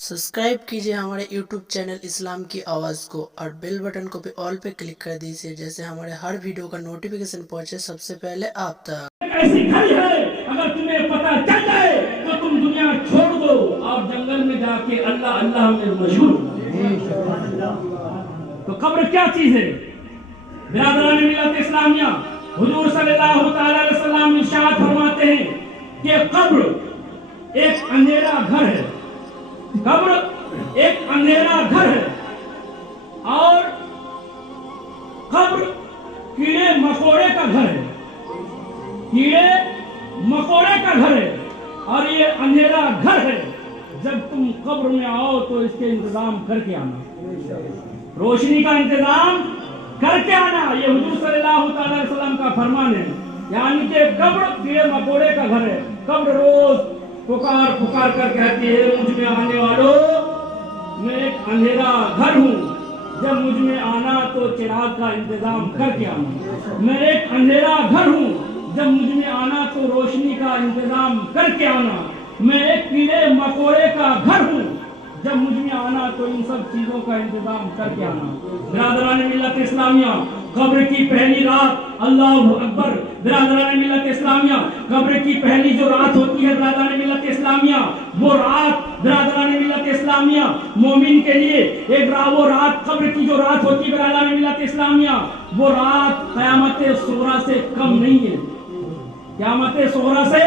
Subscribe कीजिए हमारे YouTube channel इस्लाम की आवाज़ को और बेल बटन को भी ऑल पे क्लिक कर दीजिए, जैसे हमारे हर वीडियो का नोटिफिकेशन पहुंचे सबसे पहले आप तक। ऐसी घड़ी है, अगर तुम्हें पता चल जाए तो तुम दुनिया छोड़ दो और जंगल में जाके अल्लाह अल्लाह में मशहूर। तो कब्र क्या चीज है? बिरादरान मिल्लत इस्लामिया, हुजूर सल्लल्लाहु अलैहि वसल्लम इरशाद फरमाते हैं कि कब्र एक अंधेरा घर है। कब्र एक अंधेरा घर है और कब्र कीड़े मकोड़े का घर है। कीड़े मकोड़े का घर है और ये अंधेरा घर है। जब तुम कब्र में आओ तो इसके इंतजाम करके आना, रोशनी का इंतजाम करके आना। ये हुजूर सल्लल्लाहु अलैहि वसल्लम का फरमान है। यानी कि कब्र कीड़े मकोड़े का घर है। कब्र रोज पुकार पुकार कर कहती है, मुझ में आने वालों, मैं एक अंधेरा घर हूँ, जब मुझ में आना तो चिराग का इंतजाम करके आना। मैं एक अंधेरा घर हूँ, जब मुझ में आना तो रोशनी का इंतजाम करके आना। मैं एक कीड़े मकोड़े का घर हूँ, जब मुझ में आना तो इन सब चीजों का इंतजाम करके आना। बिरादरान मिल्लत इस्लामिया, कब्र की पहली रात, अल्लाहु अकबर। बिरादरान मिल्लत इस्लामिया, कब्र की पहली जो रात होती है बिरादरान मिल्लत इस्लामिया, वो रात बिरादरान मिल्लत इस्लामिया मोमिन के लिए एक रात, वो रात कब्र की जो रात होती है बिरादरान मिल्लत इस्लामिया, वो रात क़यामत सुगरा से कम नहीं है। क़यामत सुगरा से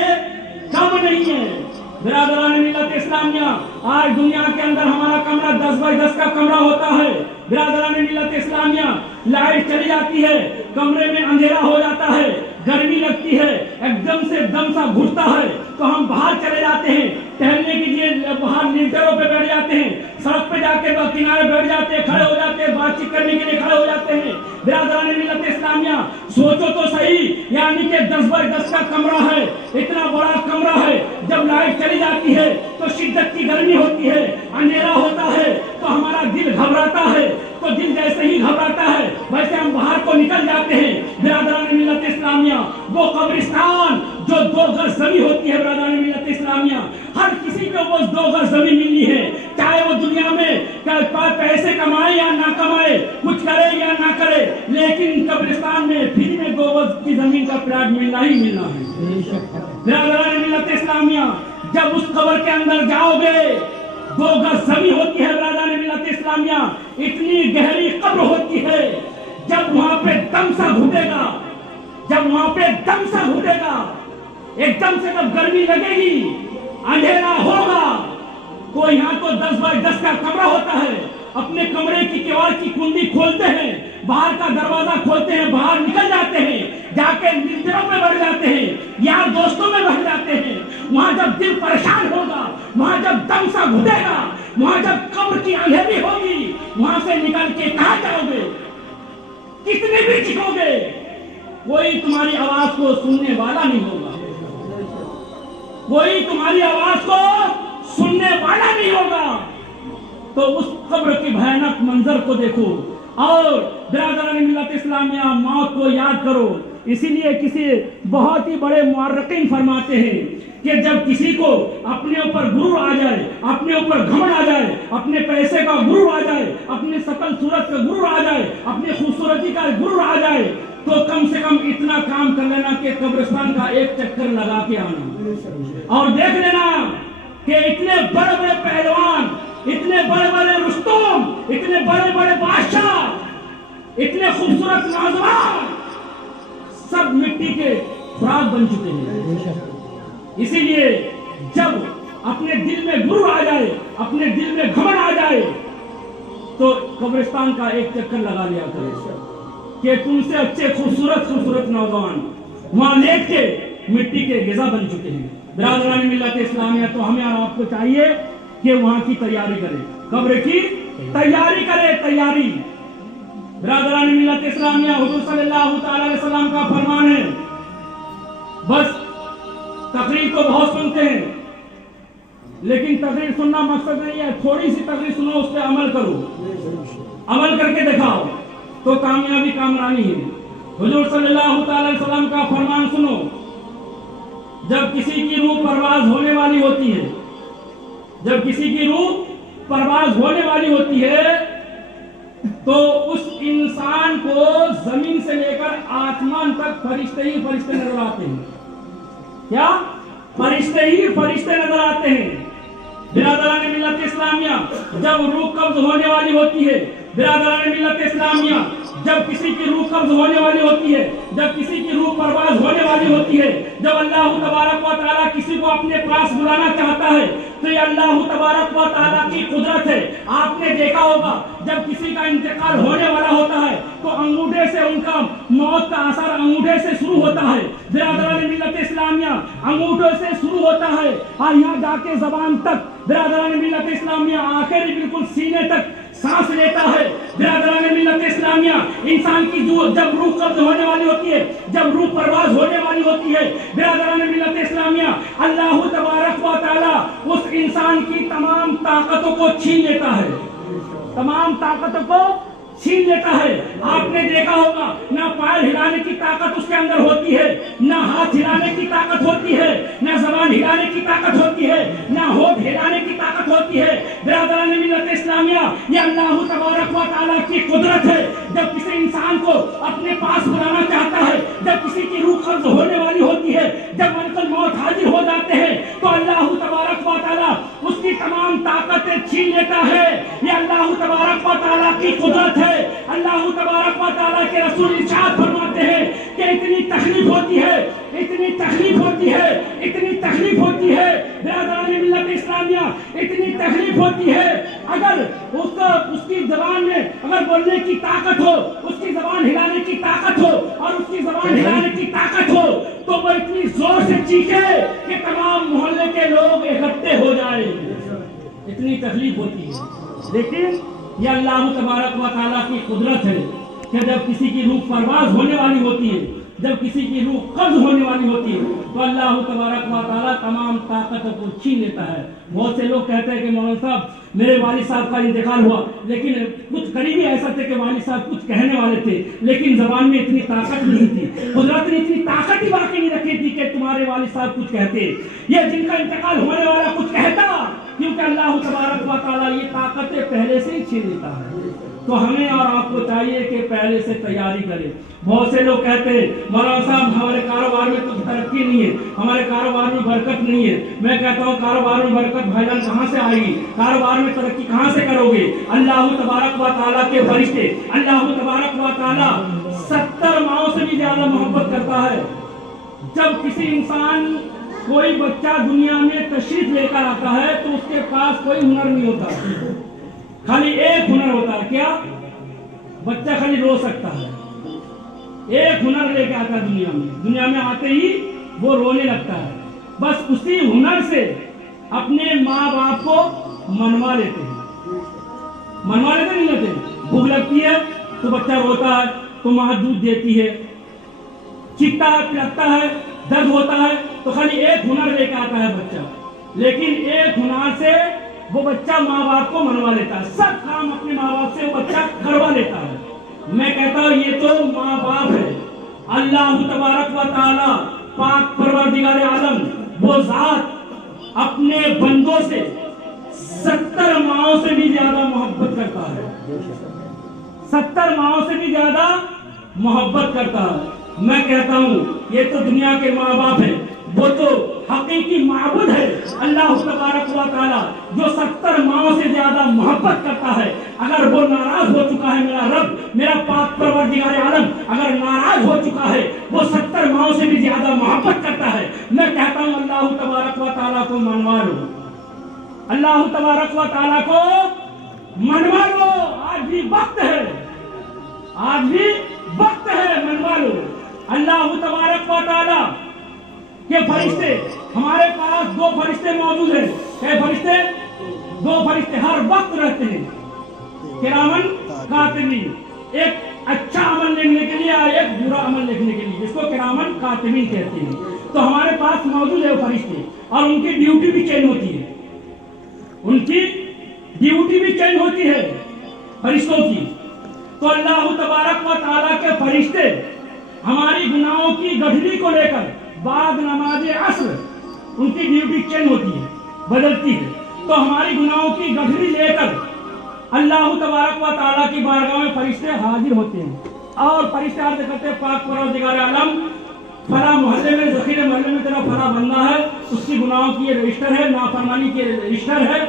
कम नहीं है। बिरादरान मिल्लत इस्लामिया, आज दुनिया के अंदर हमारा कमरा 10 बाई 10 का कमरा होता है। बिरादरान मिल्लत इस्लामिया, लाइट चली जाती है, कमरे में अंधेरा हो जाता है, गर्मी लगती है, एकदम से दम सा घुटता है, तो हम बाहर चले जाते हैं टहलने के लिए, बाहर लीटरों पे बैठ जाते हैं, सड़क पे जाके किनारे बैठ जाते हैं, खड़े हो जाते हैं, बातचीत करने के लिए खड़े हो जाते हैं। बिरादरान मिल्लत इस्लामिया, सोचो तो सही, यानी कि 10 बाई 10 का कमरा है, इतना बड़ा कमरा है, जब लाइट चली जाती है तो शिद्दत की गर्मी होती है, अंधेरा होता है, तो हमारा दिल घबराता है। तो दिल जैसे ही घबराता है वैसे हम बाहर को निकल जाते हैं। बिरादरान मिल्लत इस्लामिया, वो कब्रिस्तान जो 2 गज जमीन होती है बिरादरान मिल्लत इस्लामिया, हर किसी को वो 2 गज जमीन मिलनी है, चाहे वो दुनिया में पैसे कमाए या ना कमाए, कुछ करे या ना करे, लेकिन कब्रिस्तान में फ्री में 2 गज की जमीन का प्लाट मिलना ही मिलना है। बिरादरान मिल्लत इस्लामिया, जब उस कब्र के अंदर जाओगे 2 गज जमीन होती है बिरादरान मिल्लत इस्लामिया, इतनी गहरी कब्र होती है, जब वहां पे दम सा घुटेगा, जब वहां पे दम सा घुटेगा, एकदम से जब गर्मी लगेगी, अंधेरा होगा, तो यहाँ तो 10 बाई 10 का कमरा होता है, अपने कमरे की किवाड़ की कुंडी खोलते हैं, बाहर का दरवाजा खोलते हैं, बाहर निकल जाते हैं, जाके निद्रा में बैठ जाते हैं, यार दोस्तों में बैठ जाते हैं। वहां जब दिल परेशान होगा, वहां जब दम सा घुटेगा, वहां जब कब्र की अंधेरी होगी, वहां से निकल के कहां जाओगे? कितने भी चिखोगे, कोई तुम्हारी आवाज को सुनने वाला नहीं होगा, कोई तुम्हारी आवाज को सुनने वाला नहीं होगा। तो उस कब्र के भयानक मंजर को देखो और बिरादरान मिल्लत इस्लामिया, मौत को याद करो। इसीलिए किसी बहुत ही बड़े मुअर्रिखीन फरमाते हैं कि जब किसी को अपने ऊपर गुरूर आ जाए, अपने ऊपर घमंड आ जाए, अपने पैसे का गुरूर आ जाए, अपने सकल सूरत का गुरूर आ जाए, अपनी खूबसूरती का गुरूर आ जाए, तो कम से कम इतना काम कर लेना कि कब्रिस्तान का एक चक्कर लगा के आना और देख लेना कि इतने बड़े बड़े पहलवान, इतने बड़े बड़े रुस्तम, इतने बड़े बड़े बादशाह, इतने खूबसूरत नौजवान सब मिट्टी के खुराक बन चुके हैं। इसीलिए जब अपने दिल में गुरूर आ जाए, अपने दिल में घमंड आ जाए, तो कब्रिस्तान का एक चक्कर लगा लिया करो कि तुमसे अच्छे खूबसूरत खूबसूरत नौजवान वहां लेट के मिट्टी के गिजा बन चुके हैं। बिरादरान मिल्लत इस्लामिया, तो हमें और आपको चाहिए कि वहां की तैयारी करें, कब्र की तैयारी करें, तैयारी। बिरादरान मिल्लत इस्लामिया, हुजूर सल्लल्लाहु अलैहि वसल्लम का फरमान है, बस तकरीर तो बहुत सुनते हैं, लेकिन तकरीर सुनना मकसद नहीं है, थोड़ी सी तकरीर सुनो, उस पर अमल करो, अमल करके दिखाओ तो कामयाबी कामरानी है। हुजूर सल्लल्लाहु अलैहि वसल्लम का फरमान सुनो, जब किसी की रूह परवाज होने वाली होती है, जब किसी की रूह परवाज होने वाली होती है तो उस इंसान को जमीन से लेकर आसमान तक फरिश्ते ही फरिश्ते नजर आते हैं। क्या? फरिश्ते ही फरिश्ते नजर आते हैं। बिरादरान मिल्लत इस्लामिया, जब रूह कब्ज होने वाली होती है, बिरादरान मिल्लत इस्लामिया, जब किसी की रूह कब्ज होने वाली होती है, जब किसी की रूह परवाज होने वाली होती है, जब अल्लाह तबारक व तआला किसी को अपने पास बुलाना चाहता है तो ये अल्लाह तबारक व तआला की कुदरत है। आपने देखा होगा जब किसी का इंतकाल होने वाला होता है तो अंगूठे से उनका मौत का असर अंगूठे से शुरू होता है। बिरादरान मिल्लत इस्लामिया, अंगूठे से शुरू होता है और यहाँ जाके जबान तक, बिरादरान मिल्लत इस्लामिया आखिर बिल्कुल सीने तक सांस लेता है। बिरादरान मिल्लत इस्लामिया, इंसान की जो जब रूह कब्ज होने वाली होती है, जब रूह परवाज होने वाली होती है, बिरादरान मिल्लत इस्लामिया, अल्लाह तबारक व तआला उस इंसान की तमाम ताकतों को छीन लेता है, तमाम ताकतों को छीन लेता है। आपने देखा होगा ना पैर हिलाने की ताकत उसके अंदर होती है, ना हाथ हिलाने की ताकत होती है, ना जबान हिलाने की ताकत होती है, ना होठ हिलाने की ताकत होती है। बिरादरान मिल्लत इस्लामिया, ये अल्लाह तबारक व तआला की कुदरत है। जब किसी इंसान को अपने पास बुलाना चाहता है, जब किसी की रूह कब्ज होने वाली होती है, जब मलकुल मौत हाजिर हो जाते हैं तो अल्लाह तबारक व तआला उसकी तमाम ताकतें छीन लेता है। ये अल्लाह तबारक व तआला की कुदरत है। अल्लाह तबारक व तआला के रसूल इरशाद फरमाते हैं कि इतनी तकलीफ होती है, इतनी तकलीफ होती है, इतनी तकलीफ होती है, बिरादरान मिल्लत इस्लामिया, इतनी तकलीफ होती है। अगर उसकी जबान में अगर बोलने की ताकत हो, उसकी जबान हिलाने की ताकत हो और उसकी जबान हिलाने की ताकत हो तो वो इतनी जोर से चीखे कि तमाम मोहल्ले के लोग इकट्ठे हो जाए। इतनी तकलीफ होती है। लेकिन ये अल्लाह तबारक व तआला की कुदरत है कि जब किसी की रूह परवाज होने वाली होती है, जब किसी की रूह कब्ज होने वाली होती है तो अल्लाह तबारक व तआला तमाम ताकतों को छीन लेता है। बहुत से लोग कहते हैं कि मौलाना साहब मेरे वालिद साहब का इंतकाल हुआ, लेकिन कुछ करीबी ऐसा थे कि वालिद साहब कुछ कहने वाले थे लेकिन जबान में इतनी ताकत नहीं थी, कुदरत ने इतनी ताकत ही बाकी नहीं रखी थी कि तुम्हारे वालिद साहब कुछ कहते। ये जिनका इंतकाल होने वाला कुछ कहता, क्योंकि अल्लाह तबारक व तआला ये ताकतें पहले से ही छीन लेता है। तो हमें और आपको चाहिए कि पहले से तैयारी करें। बहुत से लोग कहते हैं मौलाना साहब हमारे कारोबार में कुछ तरक्की नहीं है, हमारे कारोबार में बरकत नहीं है। मैं कहता हूँ कारोबार में बरकत भाईजान कहाँ से आएगी, कारोबार में तरक्की कहाँ से करोगे? अल्लाह तबारक व तआला के फरिश्ते, अल्लाह तबारक व तआला 70 माओं से भी ज्यादा मोहब्बत करता है। जब किसी इंसान कोई बच्चा दुनिया में तशरीफ लेकर आता है तो उसके पास कोई हुनर नहीं होता, खाली एक हुनर होता है। क्या? बच्चा खाली रो सकता है। एक हुनर लेके आता है दुनिया में आते ही वो रोने लगता है। बस उसी हुनर से अपने माँ बाप को मनवा लेते हैं। मनवा लेते नहीं लेते? भूख लगती है तो बच्चा रोता है तो माँ दूध देती है, चीखता है पिलाता है, दर्द होता है तो खाली एक हुनर लेके आता है बच्चा। लेकिन एक हुनर से वो बच्चा माँ बाप को मनवा लेता है, सब काम अपने माँ बाप से वो बच्चा करवा लेता है। मैं कहता हूँ ये तो माँ बाप है। अल्लाह तबारक व तआला पाक परवरदिगार आलम वो जात अपने बंदों से 70 माओं से भी ज्यादा मोहब्बत करता है, 70 माओं से भी ज्यादा मोहब्बत करता है। मैं कहता हूँ ये तो दुनिया के माँ बाप है, वो तो हकीकी माबूद है अल्लाह तबारक व तआला जो 70 माओं से ज्यादा मोहब्बत करता है। अगर वो नाराज हो चुका है, मेरा रब मेरा पाक परवरदिगार आलम अगर नाराज हो चुका है, वो 70 माओं से भी ज्यादा मोहब्बत करता है। मैं कहता हूँ अल्लाह तबारक व तआला को मनवा लो, अल्लाह तबारक व तआला को मनवा लो। आज भी वक्त है, आज भी वक्त है, मनवा लो। अल्लाह तबारक व तआला के फरिश्ते, हमारे पास 2 फरिश्ते मौजूद हैं। क्या फरिश्ते? 2 फरिश्ते हर वक्त रहते हैं, किरामन कातिबीन, एक अच्छा अमल लिखने के लिए और एक बुरा अमल लिखने के लिए, जिसको किरामन कातिबीन कहते हैं। तो हमारे पास मौजूद है वो फरिश्ते और उनकी ड्यूटी भी चेंज होती है, उनकी ड्यूटी भी चेंज होती है फरिश्तों की। तो अल्लाह तबारक व तआला के फरिश्ते हमारी गुनाहों की गठरी को लेकर बाद नमाज असर उनकी ड्यूटी चेंज होती है, बदलती है। تو ہماری گناہوں کی گٹھری لے کر اللہ تبارک و تعالیٰ کی بارگاہ میں فرشتے حاضر ہوتے ہیں اور فرشتے عرض کرتے ہیں پاک پروردگار عالم فلاں محلے میں ذخیرے محلے میں تیرا فلاں بندہ ہے، اس کی گناہوں کی یہ رجسٹر ہے، نافرمانی کی رجسٹر ہے،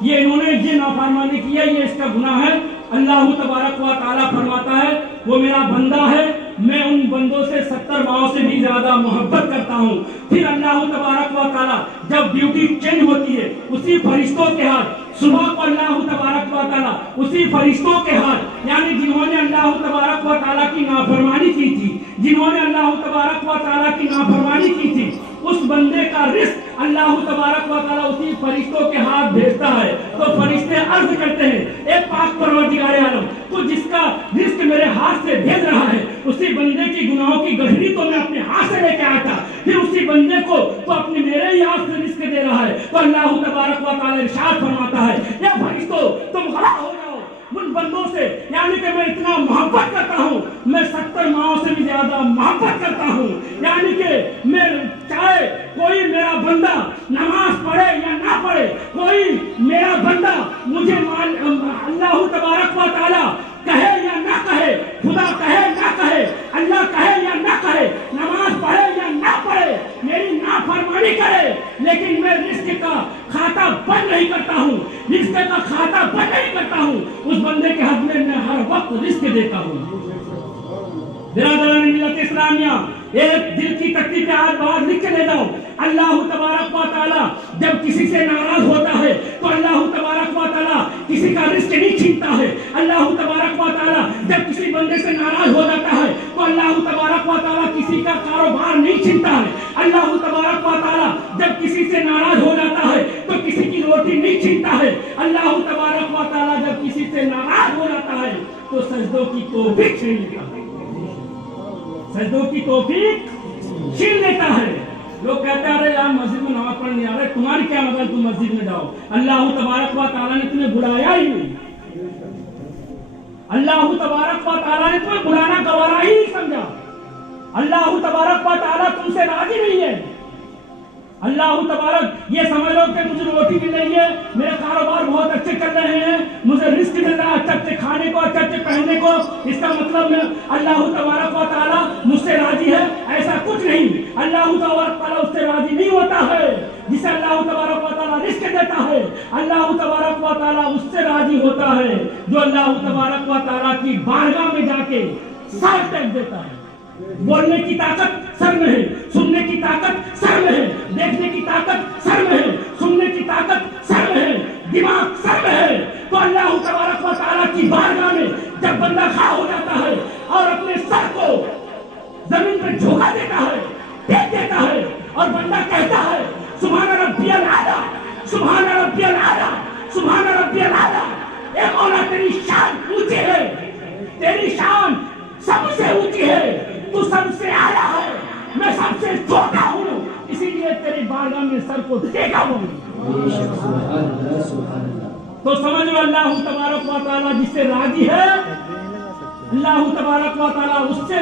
یہ انہوں نے یہ نافرمانی کی ہے، یہ اس کا گناہ ہے۔ اللہ تبارک و تعالیٰ فرماتا ہے وہ میرا بندہ ہے، میں ان بندوں سے 70 ماؤں سے بھی زیادہ محبت کرتا ہوں۔ پھر اللہ تبارک و تعالیٰ جب ڈیوٹی چینج ہوتی ہے اسی فرشتوں کے ہاتھ، صبح کو اللہ تبارک و تعالیٰ اسی فرشتوں کے ہاتھ، یعنی جنہوں نے اللہ تبارک و تعالیٰ کی نافرمانی کی تھی، جنہوں نے اللہ تبارک و تعالیٰ کی نافرمانی کی تھی، اس بندے کا رزق اللہ تبارک و تعالیٰ اسی فرشتوں کے ہاتھ بھیجتا ہے۔ تو فرشتے عرض کرتے ہیں اے پاک پروردگار عالم، تو جس کا رزق میرے ہاتھ سے بھیج رہا ہے اسی بندے کی گناہوں کی گٹھری تو میں اپنے ہاتھ سے لے کے آیا تھا، پھر اسی بندے کو تو اپنے میرے ہی ہاتھ سے رزق دے رہا ہے۔ تو اللہ تبارک و تعالیٰ ارشاد فرماتا ہے اے فرشتوں تم خڑا ہو جاؤ ان بندوں سے، یعنی کہ میں اتنا محبت کرتا ہوں، میں 70 ماؤں سے بھی زیادہ محبت کرتا ہوں، یعنی کہ میں چاہے کوئی میرا بندہ نماز پڑھے یا نہ پڑھے، کوئی میرا بندہ مجھے اللہ تبارک و تعالیٰ کہے یا نہ کہے، خدا کہے نہ کہے، اللہ کہے یا نہ کہے، نماز پڑھے یا نہ پڑھے، میری نافرمانی کرے، لیکن میں رزق کا کھاتا بند نہیں کرتا ہوں، رزق کا کھاتا بند نہیں کرتا ہوں، اس بندے کے حق میں ہر وقت رزق دیتا ہوں۔ برادران ملت اسلامیہ، ایک دل کی تکلیف پہ آج بات لکھ کے لے جاؤ، اللہ تبارک و تعالیٰ جب کسی سے ناراض ہوتا ہے تو اللہ تبارک و تعالیٰ کسی کا رزق نہیں چھینتا ہے۔ اللہ تبارک و تعالیٰ جب کسی بندے سے ناراض ہو جاتا ہے تو اللہ تبارک و تعالیٰ کسی کا کاروبار نہیں چھینتا ہے۔ اللہ تبارک و تعالیٰ جب کسی سے ناراض ہو جاتا ہے تو کسی کی روٹی نہیں چھینتا ہے۔ اللہ تبارک و تعالیٰ جب کسی سے ناراض ہو جاتا ہے تو سجدوں کی توفیق چھین لیتا ہے، سجدوں کی توفیق چھین لیتا ہے۔ لوگ کہتے ہیں ارے یار مسجد میں نماز پڑھنے آ رہے، تمہاری کیا مدد، تم مسجد میں جاؤ۔ اللہ تبارک و تعالیٰ نے تمہیں بلایا ہی نہیں، اللہ تبارک و تعالیٰ نے تمہیں بلانا گوارا ہی نہیں سمجھا۔ اللہ تبارک و تعالیٰ تم سے راضی نہیں ہے۔ اللہ تبارک یہ سمجھ لو کہ مجھے روٹی مل رہی ہے، میرے کاروبار بہت اچھے چل رہے ہیں، مجھے رزق مل رہا ہے اچھے اچھے کھانے کو، اچھے اچھے پہننے کو، اس کا مطلب میں اللہ تبارک و تعالیٰ مجھ سے راضی ہے، ایسا کچھ نہیں۔ اللہ تبارک و تعالیٰ اس سے راضی نہیں ہوتا ہے جسے اللہ تبارک و تعالیٰ رزق دیتا ہے۔ اللہ تبارک و تعالیٰ اس سے راضی ہوتا ہے جو اللہ تبارک و تعالیٰ کی بارگاہ میں جا کے سر ٹیک دیتا ہے۔ بولنے کی طاقت سر میں ہے، سننے کی طاقت سر میں ہے، دیکھنے کی طاقت سر میں ہے، سننے کی طاقت سر میں ہے، دماغ سر میں ہے۔ تو اللہ تبارک و تعالیٰ کی بارگاہ میں جب بندہ کھڑا ہو جاتا ہے اور اپنے سر کو زمین پہ جھکا دیتا ہے، ٹیک دیتا ہے، اور بندہ کہتا ہے سبحان ربی الاعلیٰ، سبحان ربی الاعلیٰ، سبحان ربی الاعلیٰ، اے مولا تیری شان اونچی ہے، تیری شان سب سے اونچی ہے، تو سب سے اعلیٰ ہے، میں سب سے چھوٹا ہوں، اسی لیے تیری بارگاہ میں سر کو ٹیکا ہوں۔ تو سمجھ لو اللہ تبارک و تعالیٰ جس سے راضی ہے، اللہ تبارک و تعالیٰ اس سے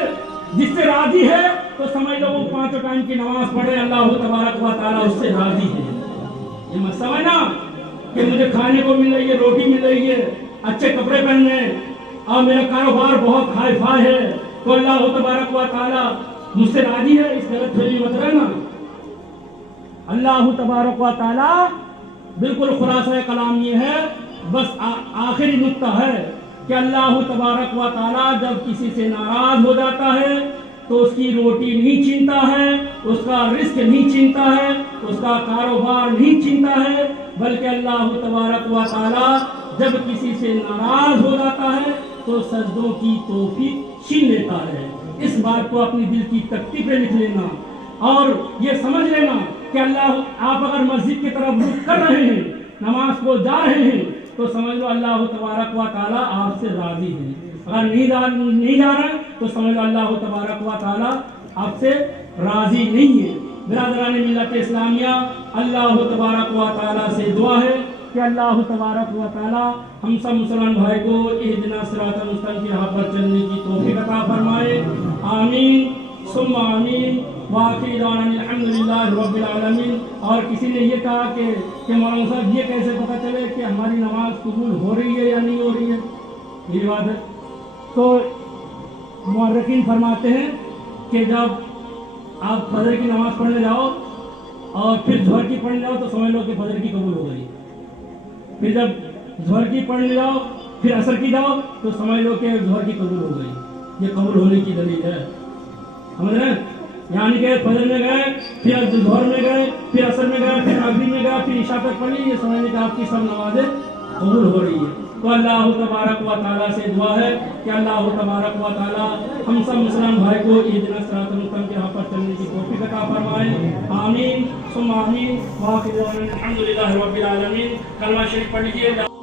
جس سے راضی ہے، تو سمجھ لو وہ 5 ٹائم کی نماز پڑھے، اللہ تبارک و تعالیٰ اس سے راضی ہے۔ یہ مت سمجھنا کہ مجھے کھانے کو مل رہی ہے، روٹی مل رہی ہے، اچھے کپڑے پہننے اور میرا کاروبار بہت ہائی فائی ہے تو اللہ تبارک و تعالیٰ مجھ سے راضی ہے، اس غلط فہمی مت رہنا۔ اللہ تبارک و تعالیٰ بالکل خلاصہ کلام یہ ہے، بس آخری نقطہ ہے کہ اللہ تبارک و تعالیٰ جب کسی سے ناراض ہو جاتا ہے تو اس کی روٹی نہیں چھینتا ہے، اس کا رزق نہیں چھینتا ہے، اس کا کاروبار نہیں چھینتا ہے، بلکہ اللہ تبارک و تعالیٰ جب کسی سے ناراض ہو جاتا ہے تو سجدوں کی توفیق چھین لیتا ہے۔ اس بات کو اپنی دل کی تختی پہ لکھ لینا اور یہ سمجھ لینا کہ اللہ آپ اگر مسجد کی طرف رخ کر رہے ہیں، نماز کو جا رہے ہیں، تو سمجھ لو اللہ تبارک و تعالیٰ آپ سے راضی ہے۔ اگر نہیں جا رہے تو سمجھ لو اللہ تبارک و تعالیٰ آپ سے راضی نہیں ہے۔ برادران ملت اسلامیہ، اللہ تبارک و تعالیٰ سے دعا ہے کہ اللہ تبارک و تعالیٰ ہم سب مسلمان بھائی کو اہدنا صراط المستقیم کی راہ پر چلنے کی توفیق عطا فرمائے، آمین ثم آمین وآخر دعوانا الحمدللہ رب العالمین. اور کسی نے یہ کہا کہ مولانا صاحب یہ کیسے پتہ چلے کہ ہماری نماز قبول ہو رہی ہے یا نہیں ہو رہی ہے؟ یہ بات ہے. تو مورخین فرماتے ہیں کہ جب آپ فجر کی نماز پڑھنے جاؤ اور پھر ظہر کی پڑھنے جاؤ تو سمجھ لو کہ فجر کی قبول ہو گئی. پھر جب ظہر کی پڑھنے جاؤ پھر عصر کی جاؤ تو سمجھ لو کہ ظہر کی قبول ہو گئی. یہ قبول ہونے کی دلیل ہے. سمجھ رہے ہیں؟ یعنی کہ فجر میں گئے پھر ظہر میں گئے پھر عصر میں گئے پھر مغرب میں گئے پھر عشاء تک پڑھی، یہ سمجھنے کہ آپ کی سب نمازیں قبول ہو رہی ہے. تو اللہ تبارک و تعالیٰ سے دعا ہے کہ اللہ تبارک و تعالیٰ ہم سب مسلمان بھائی کو اہدنا الصراط المستقیم کے راہ پر چلنے کی توفیق عطا فرمائے. آمین ثم آمین. وآخر دعوانا الحمدللہ رب العالمین. کلمہ شریف پڑھ لیجیے.